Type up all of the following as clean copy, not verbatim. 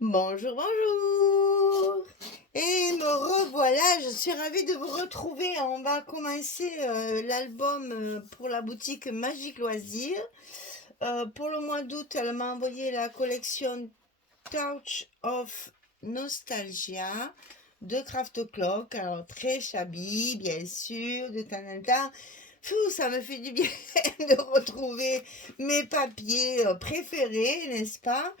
Bonjour, bonjour! Et me revoilà, je suis ravie de vous retrouver. On va commencer l'album pour la boutique Magique Loisirs. Pour le mois d'août, elle m'a envoyé la collection Touch of Nostalgia de Craft Clock. Alors, très shabby, bien sûr, de temps en temps. Fou, ça me fait du bien de retrouver mes papiers préférés, n'est-ce pas?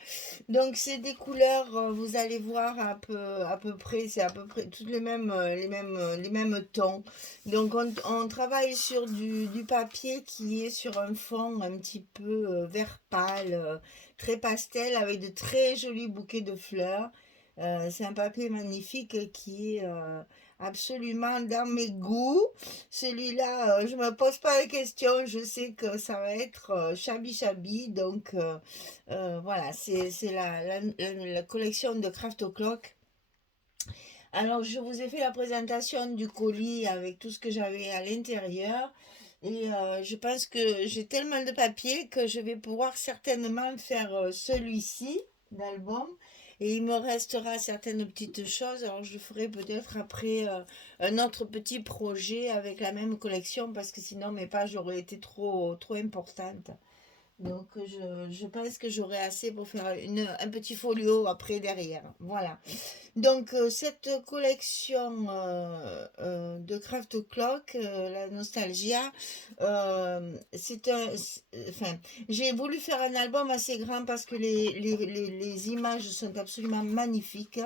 Donc c'est des couleurs, vous allez voir à peu près, c'est à peu près toutes les mêmes tons. Donc on travaille sur du papier qui est sur un fond un petit peu vert pâle, très pastel, avec de très jolis bouquets de fleurs. C'est un papier magnifique qui est absolument dans mes goûts. Celui-là, je me pose pas de questions, je sais que ça va être shabby shabby, donc voilà, c'est la collection de Craft Clock. Alors, je vous ai fait la présentation du colis avec tout ce que j'avais à l'intérieur. Et je pense que j'ai tellement de papier que je vais pouvoir certainement faire celui-ci d'album. Et il me restera certaines petites choses. Alors, je ferai peut-être après un autre petit projet avec la même collection parce que sinon mes pages auraient été trop importantes. Donc, je pense que j'aurai assez pour faire un petit folio après derrière. Voilà. Donc, cette collection de Craft Clock, la Nostalgia, enfin, j'ai voulu faire un album assez grand parce que les images sont absolument magnifiques.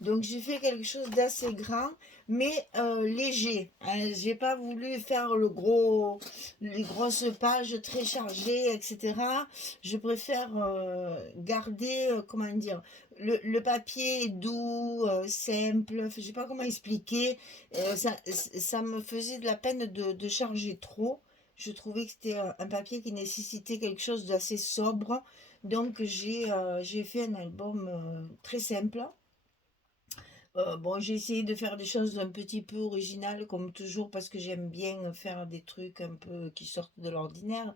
Donc j'ai fait quelque chose d'assez grand, mais léger. Hein. J'ai pas voulu faire les grosses pages très chargées, etc. Je préfère garder, comment dire, le papier doux, simple. Je sais pas comment expliquer. Ça me faisait de la peine de charger trop. Je trouvais que c'était un papier qui nécessitait quelque chose d'assez sobre. Donc j'ai fait un album très simple. Bon, j'ai essayé de faire des choses un petit peu originales, comme toujours, parce que j'aime bien faire des trucs un peu qui sortent de l'ordinaire.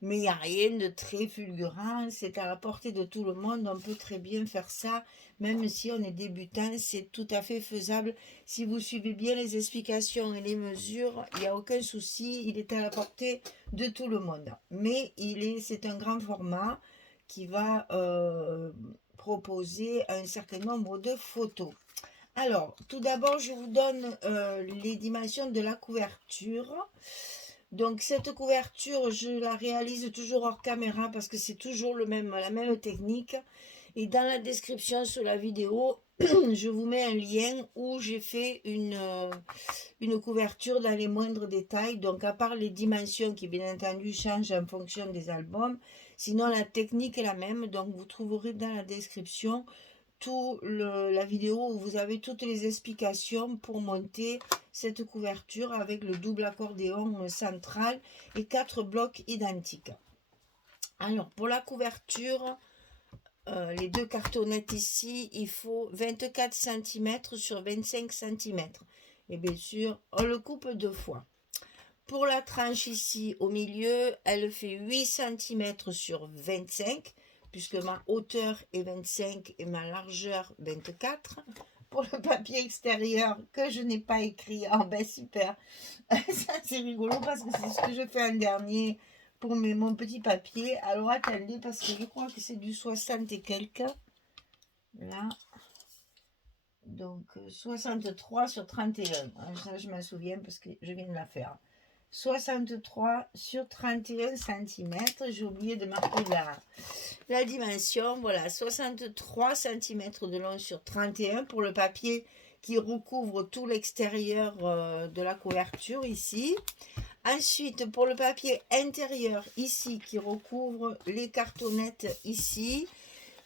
Mais il n'y a rien de très fulgurant, c'est à la portée de tout le monde, on peut très bien faire ça, même si on est débutant, c'est tout à fait faisable. Si vous suivez bien les explications et les mesures, il n'y a aucun souci, il est à la portée de tout le monde. Mais c'est un grand format qui va proposer un certain nombre de photos. Alors, tout d'abord, je vous donne les dimensions de la couverture. Donc, cette couverture, je la réalise toujours hors caméra parce que c'est toujours la même technique. Et dans la description sous la vidéo, je vous mets un lien où j'ai fait une couverture dans les moindres détails. Donc, à part les dimensions qui, bien entendu, changent en fonction des albums, sinon la technique est la même. Donc, vous trouverez dans la description la vidéo où vous avez toutes les explications pour monter cette couverture avec le double accordéon central et 4 blocs identiques. Alors pour la couverture, les deux cartonnettes ici, il faut 24 cm sur 25 cm. Et bien sûr, on le coupe 2 fois. Pour la tranche ici au milieu, elle fait 8 cm sur 25, puisque ma hauteur est 25 et ma largeur 24. Pour le papier extérieur, que je n'ai pas écrit, ah ben super, ça c'est rigolo parce que c'est ce que je fais en dernier pour mon petit papier. Alors attendez, parce que je crois que c'est du 60 et quelques. Là, donc 63 sur 31. Ça, je m'en souviens parce que je viens de la faire. 63 sur 31 cm. J'ai oublié de marquer la dimension. Voilà, 63 cm de long sur 31 pour le papier qui recouvre tout l'extérieur de la couverture ici. Ensuite, pour le papier intérieur ici qui recouvre les cartonnettes ici,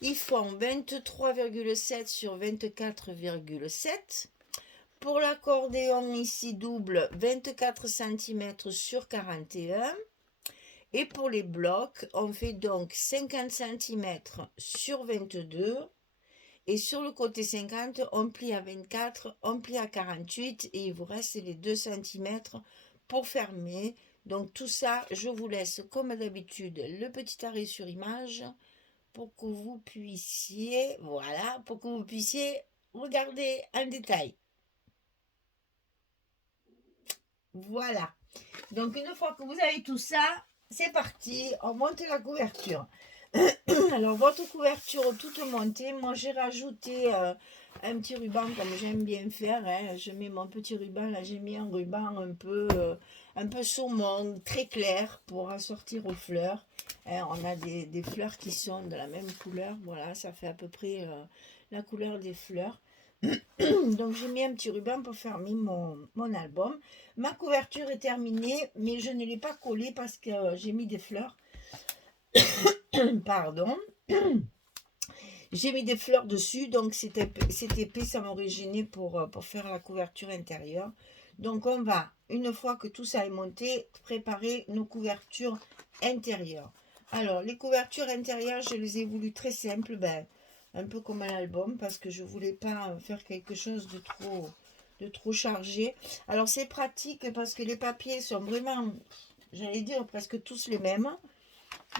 ils font 23,7 sur 24,7. Pour l'accordéon ici double, 24 cm sur 41. Et pour les blocs, on fait donc 50 cm sur 22. Et sur le côté 50, on plie à 24, on plie à 48 et il vous reste les 2 cm pour fermer. Donc tout ça, je vous laisse comme d'habitude le petit arrêt sur image pour que vous puissiez, voilà, pour que vous puissiez regarder en détail. Voilà. Donc, une fois que vous avez tout ça, c'est parti, on monte la couverture. Alors, votre couverture toute montée, moi j'ai rajouté un petit ruban comme j'aime bien faire. Hein. Je mets mon petit ruban, là j'ai mis un ruban un peu saumon, très clair pour assortir aux fleurs. Hein, on a des fleurs qui sont de la même couleur, voilà, ça fait à peu près la couleur des fleurs. Donc j'ai mis un petit ruban pour fermer mon album. Ma couverture est terminée, mais je ne l'ai pas collée parce que j'ai mis des fleurs. Pardon. J'ai mis des fleurs dessus, donc c'est épais, ça m'aurait gêné pour faire la couverture intérieure. Donc on va, une fois que tout ça est monté, préparer nos couvertures intérieures. Alors, les couvertures intérieures, je les ai voulu très simples, ben, un peu comme un album, parce que je ne voulais pas faire quelque chose de trop chargé. Alors, c'est pratique parce que les papiers sont vraiment, j'allais dire, presque tous les mêmes.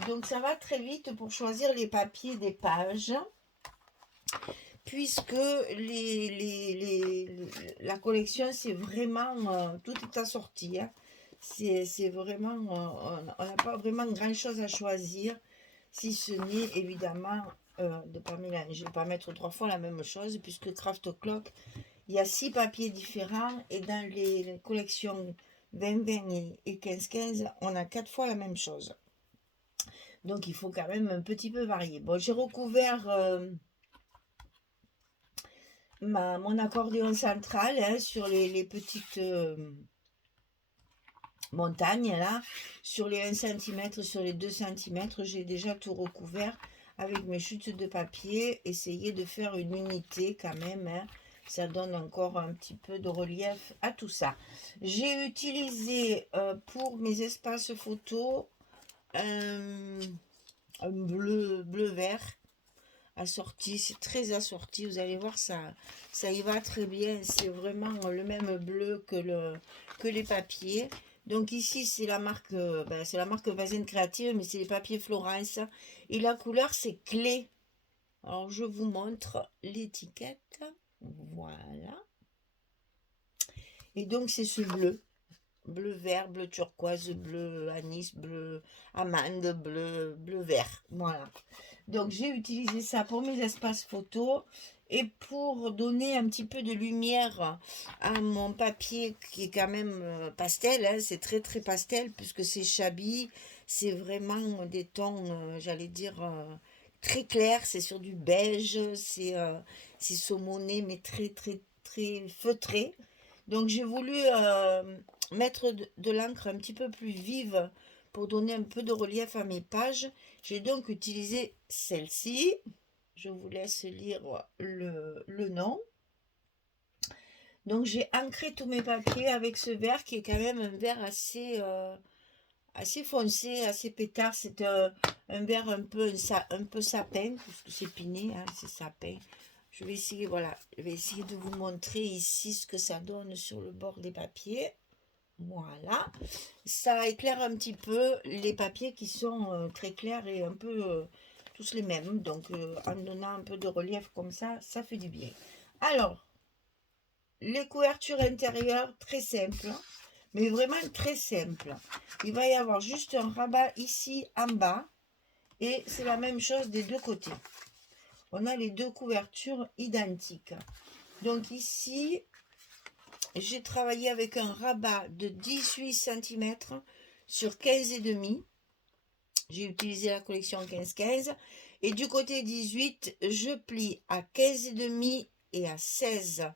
Donc, ça va très vite pour choisir les papiers des pages, puisque la collection, c'est vraiment, tout est assorti. Hein. C'est vraiment, on n'a pas vraiment grand-chose à choisir, si ce n'est évidemment de ne pas mélanger, pas mettre 3 fois la même chose, puisque Craft Clock, il y a 6 papiers différents, et dans les collections 20-20 et 15-15, on a 4 fois la même chose. Donc, il faut quand même un petit peu varier. Bon, j'ai recouvert mon accordéon central hein, sur les petites montagnes, là. Sur les 1 cm, sur les 2 cm, j'ai déjà tout recouvert avec mes chutes de papier. Essayer de faire une unité quand même. Hein. Ça donne encore un petit peu de relief à tout ça. J'ai utilisé pour mes espaces photos un bleu-vert assorti, c'est très assorti, vous allez voir ça y va très bien, c'est vraiment le même bleu que les papiers. Donc ici c'est la marque Vazen Créative, mais c'est les papiers Florence et la couleur c'est clé. Alors je vous montre l'étiquette, voilà, et donc c'est ce bleu vert, bleu turquoise, bleu anis, bleu amande, bleu vert, voilà. Donc j'ai utilisé ça pour mes espaces photos et pour donner un petit peu de lumière à mon papier qui est quand même pastel, hein, c'est très très pastel puisque c'est Chabi, c'est vraiment des tons, j'allais dire, très clairs, c'est sur du beige, c'est saumoné mais très très très feutré. Donc j'ai voulu mettre de l'encre un petit peu plus vive pour donner un peu de relief à mes pages. J'ai donc utilisé celle-ci. Je vous laisse lire le nom. Donc j'ai ancré tous mes papiers avec ce vert qui est quand même un vert assez foncé, assez pétard. C'est un vert un peu sapin, parce que c'est piné, hein, c'est sapin. Je vais essayer, voilà, je vais essayer de vous montrer ici ce que ça donne sur le bord des papiers. Voilà, ça éclaire un petit peu les papiers qui sont très clairs et un peu tous les mêmes. Donc en donnant un peu de relief comme ça fait du bien. Alors, les couvertures intérieures, très simples, mais vraiment très simples. Il va y avoir juste un rabat ici en bas et c'est la même chose des deux côtés. On a les deux couvertures identiques. Donc ici, j'ai travaillé avec un rabat de 18 cm sur 15,5. J'ai utilisé la collection 15-15. Et du côté 18, je plie à 15,5 et à 16.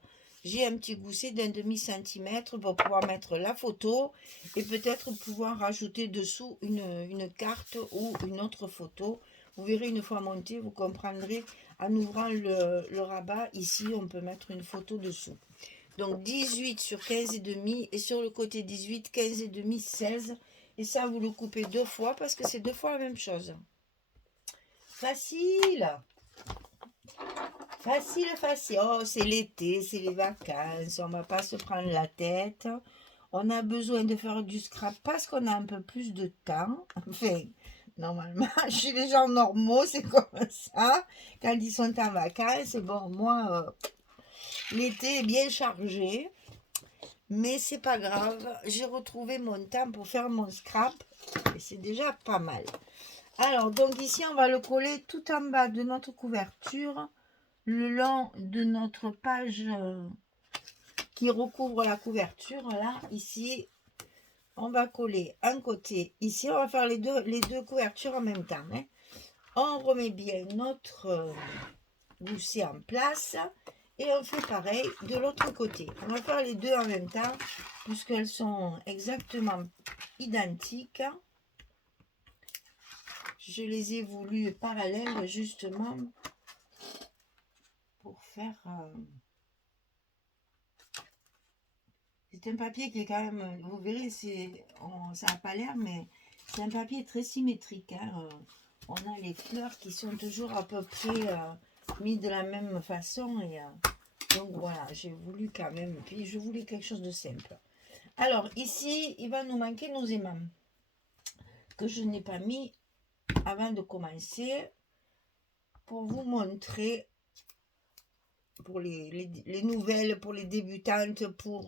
J'ai un petit gousset d'un demi-centimètre pour pouvoir mettre la photo et peut-être pouvoir rajouter dessous une carte ou une autre photo. Vous verrez une fois monté, vous comprendrez en ouvrant le rabat. Ici, on peut mettre une photo dessous. Donc 18 sur 15,5 et sur le côté 18, 15,5, 16. Et ça, vous le coupez 2 fois parce que c'est 2 fois la même chose. Facile. Facile, facile. Oh, c'est l'été, c'est les vacances. On ne va pas se prendre la tête. On a besoin de faire du scrap parce qu'on a un peu plus de temps. Enfin, normalement. Chez les gens normaux, c'est comme ça. Quand ils sont en vacances, bon, moi, l'été est bien chargé. Mais c'est pas grave. J'ai retrouvé mon temps pour faire mon scrap. Et c'est déjà pas mal. Alors, donc ici, on va le coller tout en bas de notre couverture. Le long de notre page qui recouvre la couverture. Là, ici, on va coller un côté. Ici, on va faire les deux couvertures en même temps. Hein. On remet bien notre gousset en place. Et on fait pareil de l'autre côté. On va faire les deux en même temps, puisqu'elles sont exactement identiques. Je les ai voulu parallèles, justement, pour faire... C'est un papier qui est quand même... Vous verrez, ça n'a pas l'air, mais c'est un papier très symétrique. Hein. On a les fleurs qui sont toujours à peu près mis de la même façon. Et, donc voilà, j'ai voulu quand même... Puis je voulais quelque chose de simple. Alors ici, il va nous manquer nos aimants. Que je n'ai pas mis avant de commencer. Pour vous montrer... Pour les nouvelles, pour les débutantes, pour...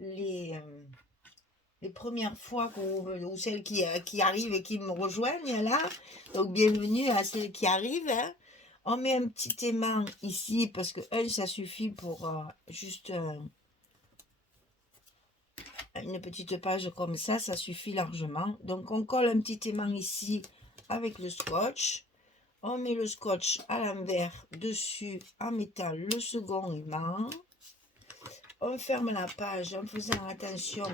les premières fois ou celles qui arrivent et qui me rejoignent là. Donc bienvenue à celles qui arrivent. Hein. On met un petit aimant ici parce que ça suffit pour juste une petite page comme ça suffit largement. Donc on colle un petit aimant ici avec le scotch. On met le scotch à l'envers dessus en mettant le second aimant. On ferme la page en faisant attention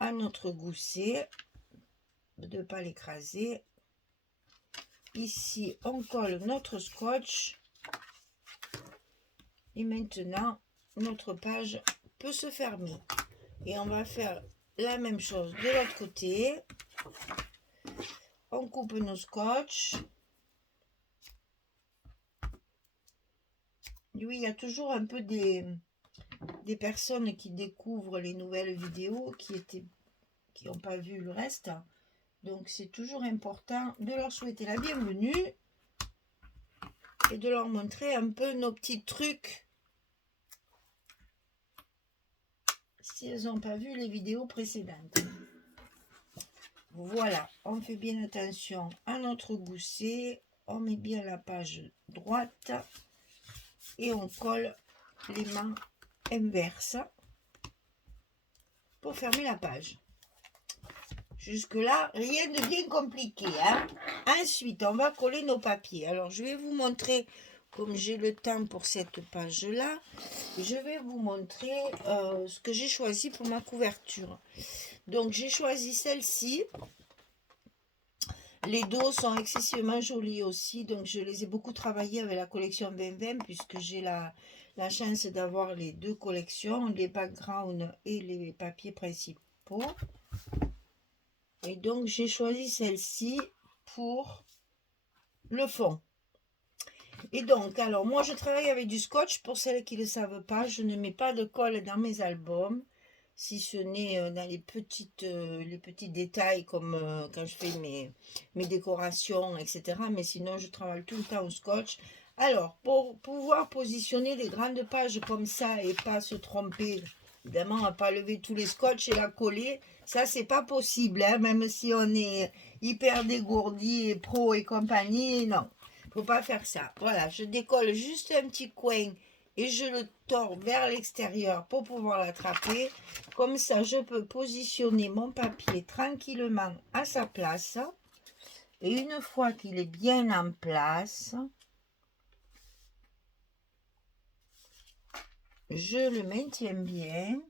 à notre gousset, de ne pas l'écraser. Ici, on colle notre scotch. Et maintenant, notre page peut se fermer. Et on va faire la même chose de l'autre côté. On coupe nos scotch. Oui, il y a toujours un peu des personnes qui découvrent les nouvelles vidéos qui n'ont pas vu le reste. Donc, c'est toujours important de leur souhaiter la bienvenue et de leur montrer un peu nos petits trucs si elles n'ont pas vu les vidéos précédentes. Voilà, on fait bien attention à notre gousset, on met bien la page droite et on colle l'aimant inverse pour fermer la page. Jusque là, rien de bien compliqué. Hein. Ensuite, on va coller nos papiers. Alors, je vais vous montrer, comme j'ai le temps pour cette page-là, je vais vous montrer ce que j'ai choisi pour ma couverture. Donc, j'ai choisi celle-ci. Les dos sont excessivement jolis aussi, donc je les ai beaucoup travaillés avec la collection 2020 puisque j'ai la chance d'avoir les deux collections, les backgrounds et les papiers principaux. Et donc j'ai choisi celle-ci pour le fond. Et donc, alors moi je travaille avec du scotch, pour celles qui ne le savent pas, je ne mets pas de colle dans mes albums. Si ce n'est dans les petits détails comme quand je fais mes décorations, etc. Mais sinon, je travaille tout le temps au scotch. Alors, pour pouvoir positionner les grandes pages comme ça et pas se tromper, évidemment, on ne va pas lever tous les scotch et la coller. Ça, c'est pas possible, hein, même si on est hyper dégourdi et pro et compagnie. Non, il ne faut pas faire ça. Voilà, je décolle juste un petit coin et je le tords vers l'extérieur pour pouvoir l'attraper. Comme ça, je peux positionner mon papier tranquillement à sa place. Et une fois qu'il est bien en place, je le maintiens bien.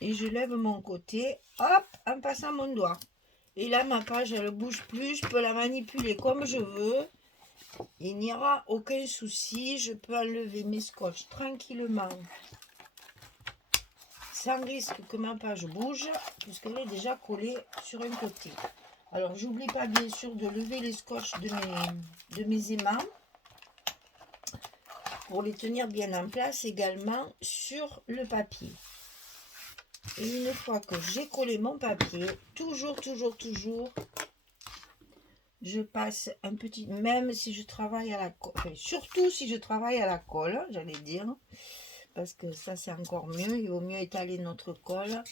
Et je lève mon côté, hop, en passant mon doigt. Et là, ma page, elle ne bouge plus. Je peux la manipuler comme je veux. Il n'y aura aucun souci. Je peux enlever mes scotch tranquillement. Sans risque que ma page bouge, puisqu'elle est déjà collée sur un côté. Alors, j'oublie pas bien sûr de lever les scotch de mes aimants pour les tenir bien en place également sur le papier. Et une fois que j'ai collé mon papier, toujours, je passe un petit, même si je travaille à la colle, enfin, surtout si je travaille à la colle, j'allais dire, parce que ça c'est encore mieux, il vaut mieux étaler notre colle.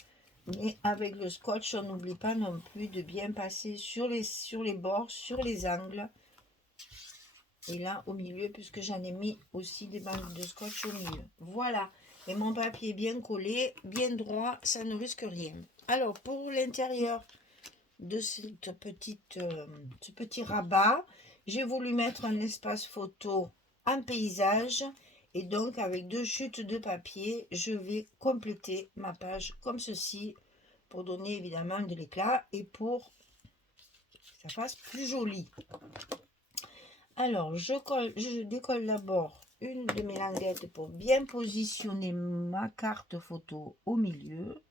Mais avec le scotch, on n'oublie pas non plus de bien passer sur les bords, sur les angles. Et là, au milieu, puisque j'en ai mis aussi des bandes de scotch au milieu. Voilà. Et mon papier est bien collé, bien droit, ça ne risque rien. Alors, pour l'intérieur de ce petit rabat, j'ai voulu mettre un espace photo en paysage. Et donc, avec 2 chutes de papier, je vais compléter ma page comme ceci, pour donner évidemment de l'éclat et pour que ça fasse plus joli. Alors, je décolle d'abord une de mes languettes pour bien positionner ma carte photo au milieu.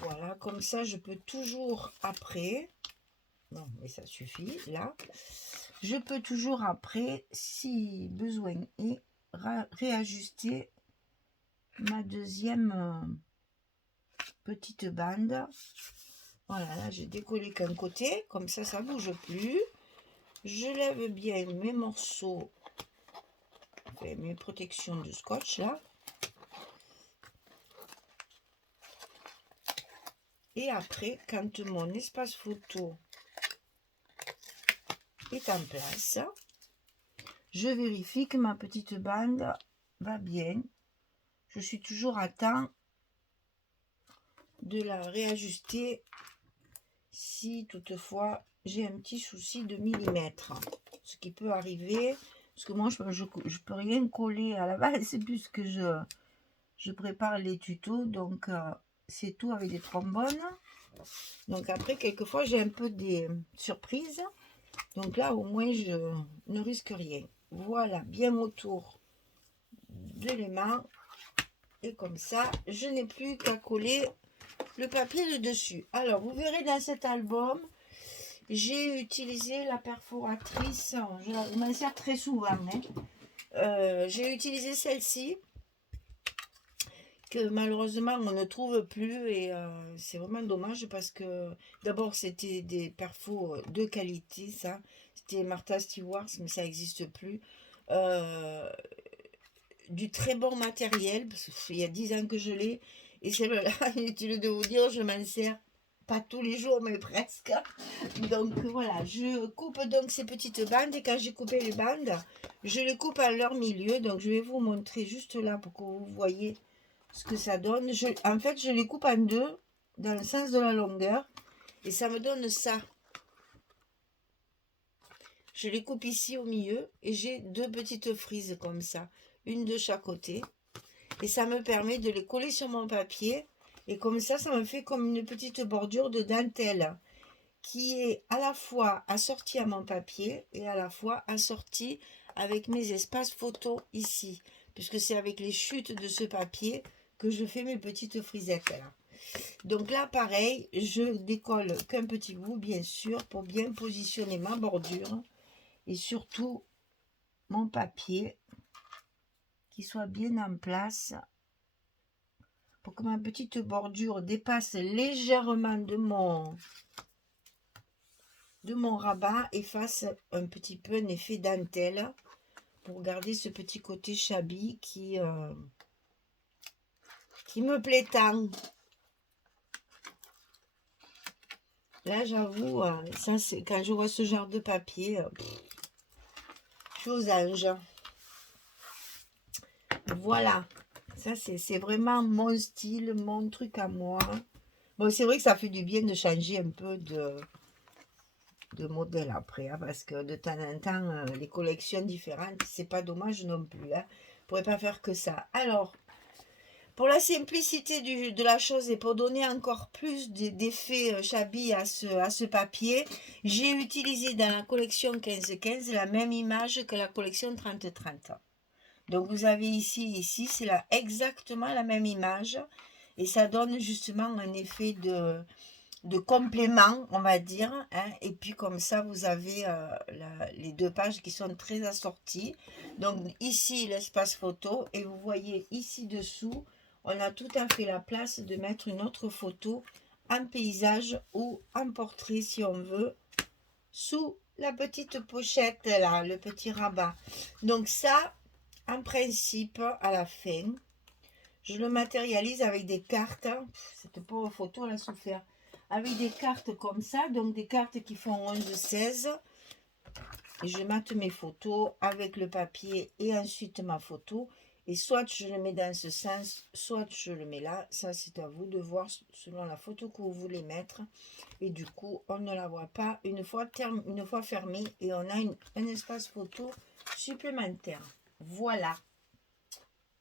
Voilà, comme ça je peux toujours après, non mais ça suffit là, je peux toujours après, si besoin est, réajuster ma deuxième petite bande. Voilà, là j'ai décollé qu'un côté, comme ça bouge plus. Je lève bien mes morceaux, enfin, mes protections de scotch là. Et après, quand mon espace photo est en place, je vérifie que ma petite bande va bien. Je suis toujours à temps de la réajuster si toutefois j'ai un petit souci de millimètre, ce qui peut arriver, parce que moi je peux rien coller à la base, c'est puisque je prépare les tutos, donc c'est tout avec des trombones. Donc après, quelquefois j'ai un peu des surprises, donc là au moins je ne risque rien. Voilà, bien autour de l'aimant, et comme ça je n'ai plus qu'à coller le papier de dessus. Alors vous verrez dans cet album, j'ai utilisé la perforatrice, je m'en sers très souvent, hein. J'ai utilisé celle-ci que malheureusement on ne trouve plus, et c'est vraiment dommage parce que d'abord c'était des perfos de qualité, ça c'était Martha Stewart, mais ça n'existe plus. Du très bon matériel, parce qu'il y a 10 ans que je l'ai, et celle-là, inutile de vous dire, je m'en sers pas tous les jours, mais presque. Donc voilà, je coupe donc ces petites bandes, et quand j'ai coupé les bandes, je les coupe à leur milieu. Donc je vais vous montrer juste là pour que vous voyez ce que ça donne. En fait, je les coupe en deux, dans le sens de la longueur, et ça me donne ça. Je les coupe ici au milieu, et j'ai 2 petites frises comme ça, une de chaque côté. Et ça me permet de les coller sur mon papier. Et comme ça me fait comme une petite bordure de dentelle qui est à la fois assortie à mon papier et à la fois assortie avec mes espaces photos ici. Puisque c'est avec les chutes de ce papier que je fais mes petites frisettes là. Donc là, pareil, je décolle qu'un petit bout, bien sûr, pour bien positionner ma bordure. Et surtout, mon papier qui soit bien en place pour que ma petite bordure dépasse légèrement de mon rabat et fasse un petit peu un effet dentelle pour garder ce petit côté shabby qui me plaît tant. Là, j'avoue, ça c'est quand je vois ce genre de papier, je suis aux anges. Voilà, ça c'est vraiment mon style, mon truc à moi. Bon, c'est vrai que ça fait du bien de changer un peu de modèle après, hein, parce que de temps en temps, les collections différentes, c'est pas dommage non plus. Hein. On pourrait pas faire que ça. Alors, pour la simplicité de la chose et pour donner encore plus d'effet shabby à ce papier, j'ai utilisé dans la collection 15-15 la même image que la collection 30-30. Donc vous avez ici, c'est exactement la même image, et ça donne justement un effet de complément, on va dire, hein. Et puis comme ça, vous avez les 2 pages qui sont très assorties. Donc ici, l'espace photo, et vous voyez ici dessous, on a tout à fait la place de mettre une autre photo en paysage ou en portrait si on veut, sous la petite pochette là, le petit rabat. Donc ça, en principe, à la fin, je le matérialise avec des cartes. Cette pauvre photo, elle a souffert. Avec des cartes comme ça, donc des cartes qui font 11-16. Et je mate mes photos avec le papier et ensuite ma photo. Et soit je le mets dans ce sens, soit je le mets là. Ça, c'est à vous de voir selon la photo que vous voulez mettre. Et du coup, on ne la voit pas une fois fermée. Et on a un espace photo supplémentaire. Voilà.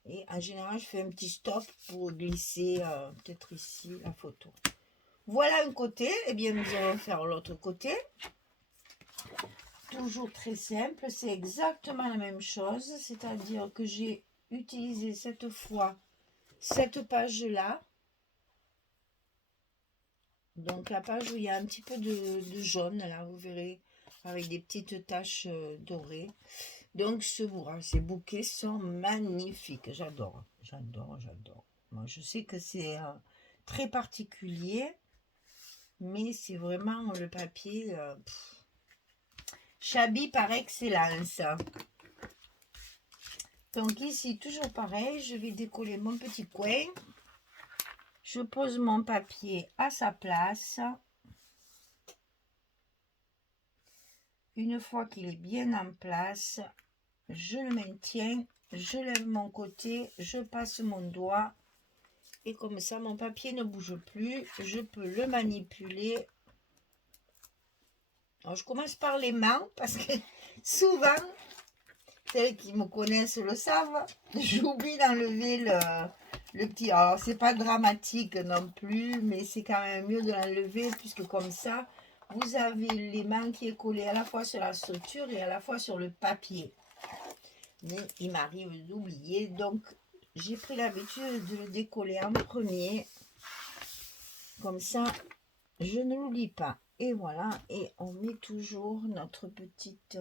Et en général, je fais un petit stop pour glisser peut-être ici la photo. Voilà un côté. Et bien, nous allons faire l'autre côté. Toujours très simple. C'est exactement la même chose. C'est-à-dire que j'ai utilisé cette fois cette page-là. Donc, la page où il y a un petit peu de jaune, là, vous verrez, avec des petites taches dorées. Donc, ces bouquets sont magnifiques. J'adore, j'adore, j'adore. Moi, je sais que c'est très particulier, mais c'est vraiment le papier Chabi par excellence. Donc, ici, toujours pareil, je vais décoller mon petit coin. Je pose mon papier à sa place. Une fois qu'il est bien en place, je le maintiens, je lève mon côté, je passe mon doigt et comme ça mon papier ne bouge plus, je peux le manipuler. Alors je commence par les mains parce que souvent, celles qui me connaissent le savent, j'oublie d'enlever le petit. Alors c'est pas dramatique non plus, mais c'est quand même mieux de l'enlever puisque comme ça, vous avez les mains qui est collée à la fois sur la structure et à la fois sur le papier. Mais il m'arrive d'oublier, donc j'ai pris l'habitude de le décoller en premier. Comme ça, je ne l'oublie pas. Et voilà, et on met toujours notre petite...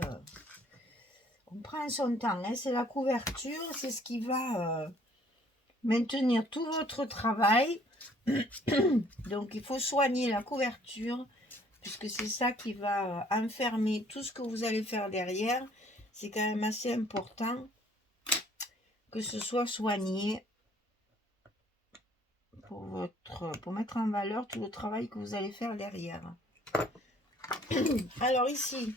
on prend son temps, hein, c'est la couverture, c'est ce qui va maintenir tout votre travail. Donc il faut soigner la couverture, puisque c'est ça qui va enfermer tout ce que vous allez faire derrière. C'est quand même assez important que ce soit soigné pour mettre en valeur tout le travail que vous allez faire derrière. Alors ici,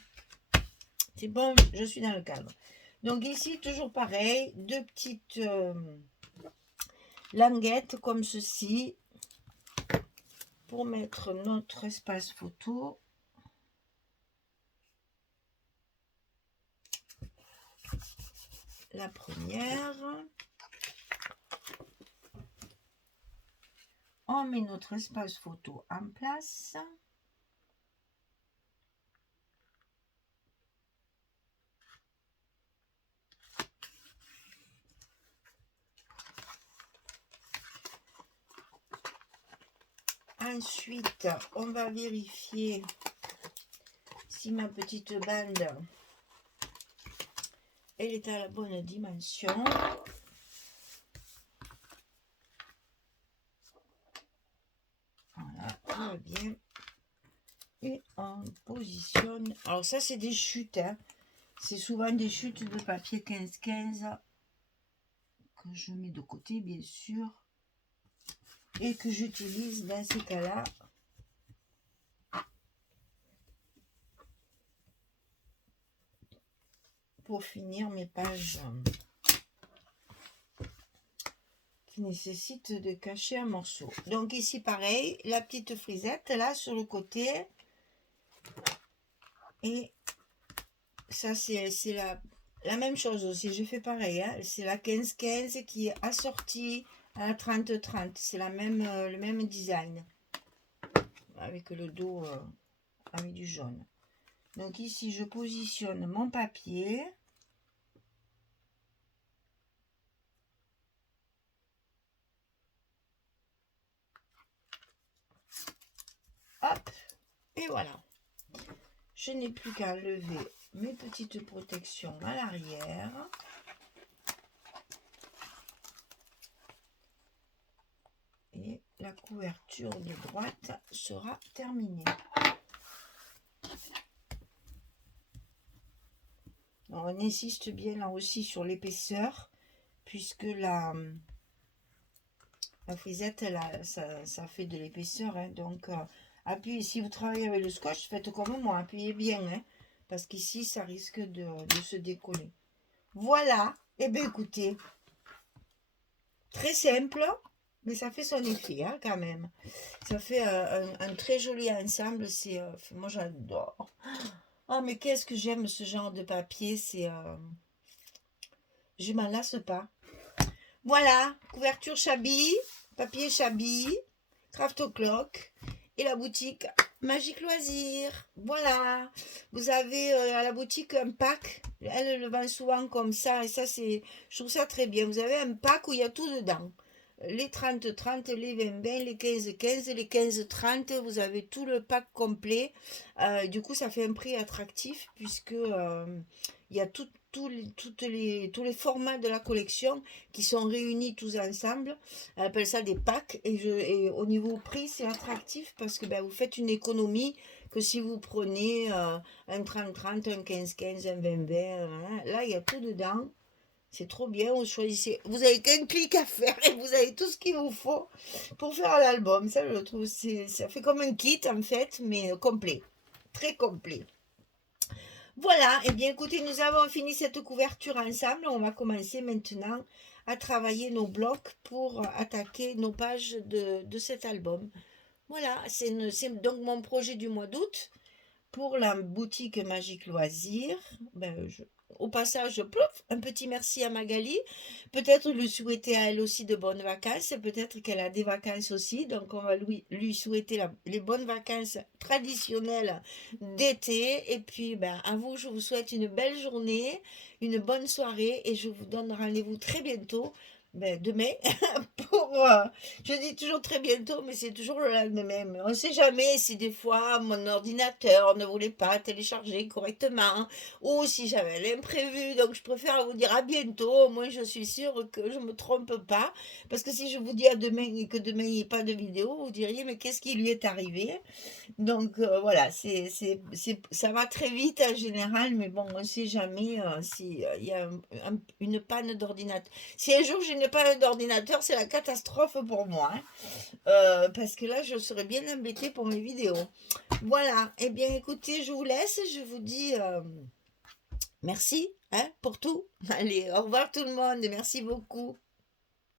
c'est bon, je suis dans le cadre. Donc ici, toujours pareil, 2 petites languettes comme ceci pour mettre notre espace photo. La première, on met notre espace photo en place. Ensuite, on va vérifier si ma petite bande elle est à la bonne dimension. Voilà, tout va bien. Et on positionne. Alors ça, c'est des chutes. Hein. C'est souvent des chutes de papier 15-15 que je mets de côté, bien sûr. Et que j'utilise dans ces cas-là. Pour finir mes pages qui nécessitent de cacher un morceau. Donc ici, pareil, la petite frisette là sur le côté. Et ça, c'est la même chose aussi. Je fais pareil. Hein. C'est la 15-15 qui est assortie à la 30-30. C'est le même design. Avec le dos avec du jaune. Donc ici, je positionne mon papier. Et voilà. Je n'ai plus qu'à enlever mes petites protections à l'arrière. Et la couverture de droite sera terminée. On insiste bien là aussi sur l'épaisseur, puisque la frisette, là, ça fait de l'épaisseur. Hein, donc, appuyez, si vous travaillez avec le scotch, faites comme moi, appuyez bien, hein, parce qu'ici, ça risque de se décoller. Voilà, et bien écoutez, très simple, mais ça fait son effet, hein, quand même. Ça fait un très joli ensemble, moi j'adore. Oh, mais qu'est-ce que j'aime ce genre de papier, je m'en lasse pas. Voilà, couverture Chabi, papier Chabi, Craft O'Clock et la boutique Magique Loisirs. Voilà, vous avez à la boutique un pack, elle le vend souvent comme ça et ça je trouve ça très bien. Vous avez un pack où il y a tout dedans. Les 30-30, les 20-20, les 15-15, les 15-30, vous avez tout le pack complet. Du coup, ça fait un prix attractif puisque il y a tous les formats de la collection qui sont réunis tous ensemble. On appelle ça des packs et au niveau prix, c'est attractif parce que ben, vous faites une économie que si vous prenez un 30-30, un 15-15, un 20-20, là, il y a tout dedans. C'est trop bien, vous choisissez. Vous avez qu'un clic à faire et vous avez tout ce qu'il vous faut pour faire l'album. Ça, je trouve, ça fait comme un kit en fait, mais complet. Très complet. Voilà, et bien écoutez, nous avons fini cette couverture ensemble. On va commencer maintenant à travailler nos blocs pour attaquer nos pages de cet album. Voilà, c'est donc mon projet du mois d'août pour la boutique Magique Loisirs. Au passage, plouf, un petit merci à Magali. Peut-être lui souhaiter à elle aussi de bonnes vacances. Peut-être qu'elle a des vacances aussi. Donc, on va lui souhaiter les bonnes vacances traditionnelles d'été. Et puis, à vous, je vous souhaite une belle journée, une bonne soirée. Et je vous donne rendez-vous très bientôt. Demain, je dis toujours très bientôt, mais c'est toujours le lendemain. Mais on ne sait jamais si des fois mon ordinateur ne voulait pas télécharger correctement ou si j'avais l'imprévu. Donc je préfère vous dire à bientôt. Au moins je suis sûre que je ne me trompe pas. Parce que si je vous dis à demain et que demain il n'y ait pas de vidéo, vous diriez mais qu'est-ce qui lui est arrivé? Donc voilà, ça va très vite en général, mais bon, on ne sait jamais s'il y a une panne d'ordinateur. Si un jour j'ai une panne d'ordinateur, c'est la catastrophe pour moi, hein. Parce que là, je serais bien embêtée pour mes vidéos. Voilà, eh bien écoutez, je vous laisse, je vous dis merci, hein, pour tout. Allez, au revoir tout le monde et merci beaucoup.